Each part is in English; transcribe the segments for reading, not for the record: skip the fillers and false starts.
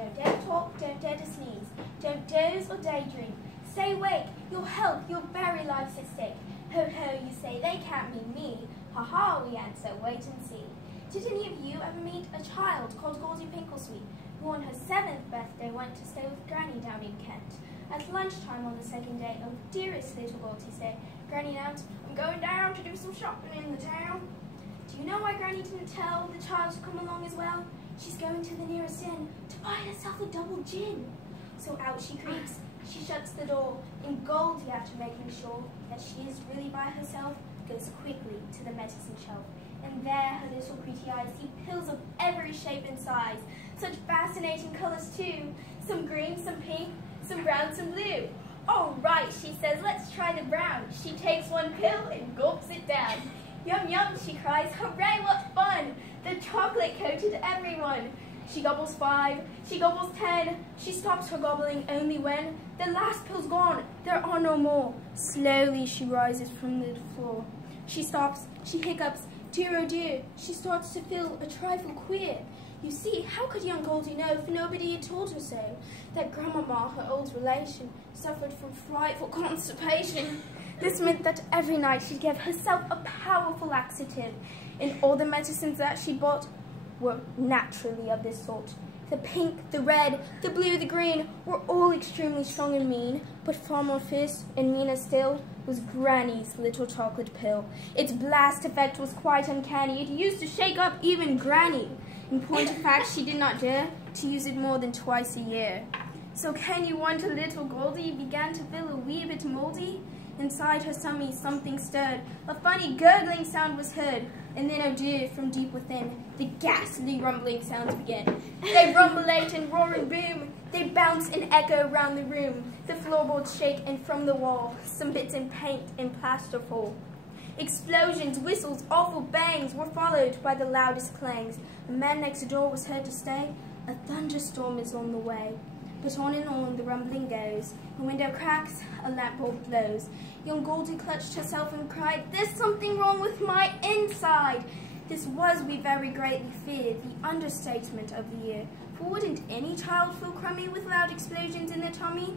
Don't dare to talk, don't dare to sneeze. Don't doze or daydream. Stay awake, your health, your very life's at stake. Ho ho, you say they can't mean me. Ha ha, we answer, wait and see. Did any of you ever meet a child called Goldie Pinklesweet, who on her 7th birthday went to stay with Granny down in Kent? At lunchtime on the second day of dearest little Goldie's day, Granny announced, I'm going down to do some shopping in the town. Do you know why Granny didn't tell the child to come along as well? She's going to the nearest inn to buy herself a double gin. So out she creeps, she shuts the door, and Goldie, after making sure that she is really by herself, goes quickly to the medicine shelf. And there her little pretty eyes see pills of every shape and size. Such fascinating colours too. Some green, some pink, some brown, some blue. All right, she says, let's try the brown. She takes one pill and gulps it down. Yum yum, she cries, hooray, what fun! The chocolate coated everyone. She gobbles 5, she gobbles 10. She stops her gobbling only when the last pill's gone, there are no more. Slowly she rises from the floor. She stops, she hiccups, dear oh dear, she starts to feel a trifle queer. You see, how could young Goldie know, for nobody had told her so, that Grandmama, her old relation, suffered from frightful constipation. This meant that every night she'd give herself a powerful laxative, and all the medicines that she bought were naturally of this sort. The pink, the red, the blue, the green were all extremely strong and mean, but far more fierce and meaner still was Granny's little chocolate pill. Its blast effect was quite uncanny. It used to shake up even Granny. In point of fact, she did not dare to use it more than twice a year. So can you wonder little Goldie began to feel a wee bit mouldy? Inside her tummy something stirred. A funny gurgling sound was heard. And then, oh dear, from deep within, the ghastly rumbling sounds began. They rumblate and roar and boom. They bounce and echo round the room. The floorboards shake, and from the wall, some bits in paint and plaster fall. Explosions, whistles, awful bangs were followed by the loudest clangs. A man next door was heard to say, a thunderstorm is on the way. But on and on the rumbling goes. A window cracks, a lamp bulb glows. Young Goldie clutched herself and cried, there's something wrong with my inside. This was, we very greatly feared, the understatement of the year. For wouldn't any child feel crummy with loud explosions in their tummy?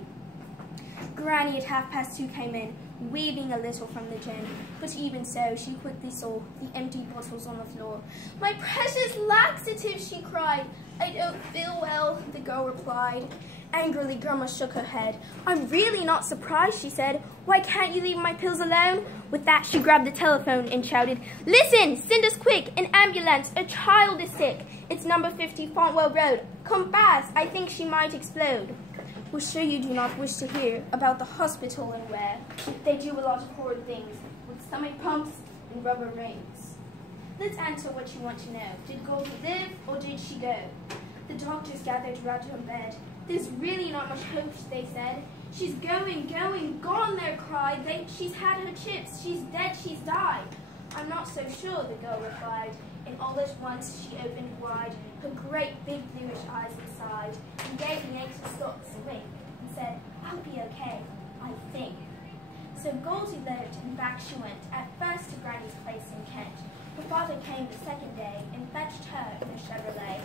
Granny at 2:30 came in, weaving a little from the gin. But even so, she quickly saw the empty bottles on the floor. My precious laxative, she cried. I don't feel well, the girl replied. Angrily, Grandma shook her head. I'm really not surprised, she said. Why can't you leave my pills alone? With that, she grabbed the telephone and shouted, listen, send us quick, an ambulance, a child is sick. It's number 50 Fontwell Road. Come fast, I think she might explode. We're sure you do not wish to hear about the hospital and where they do a lot of horrid things with stomach pumps and rubber rings. Let's answer what you want to know. Did Goldie live or did she go? The doctors gathered around her bed. There's really not much hope, they said. She's going, gone, they cried. She's had her chips, she's dead, she's died. I'm not so sure, the girl replied. And all at once she opened wide her great big bluish eyes inside, and gave the anxious thoughts a wink, and said, I'll be okay, I think. So Goldie lived, and back she went, at first to Granny's place in Kent. Her father came the second day, and fetched her in a Chevrolet.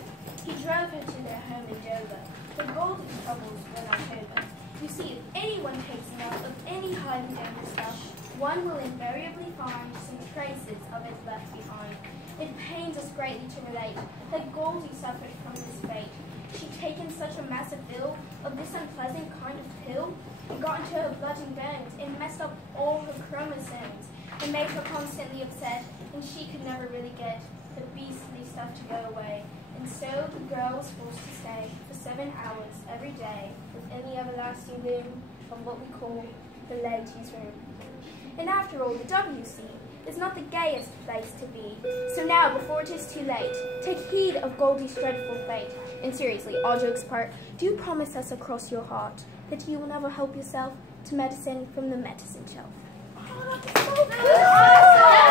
He drove her to their home in Dover, but Goldie's troubles were not over. You see, if anyone takes note of any highly dangerous stuff, one will invariably find some traces of it left behind. It pains us greatly to relate that Goldie suffered from this fate. She'd taken such a massive bill of this unpleasant kind of pill, and got into her blood and bones, and messed up all her chromosomes, and made her constantly upset, and she could never really get the beastly stuff to go away. And so the girl was forced to stay for 7 hours every day within the everlasting gloom of what we call the ladies' room. And after all, the WC is not the gayest place to be. So now, before it is too late, take heed of Goldie's dreadful fate. And seriously, all jokes apart, do promise us across your heart that you will never help yourself to medicine from the medicine shelf. Oh, that's so good.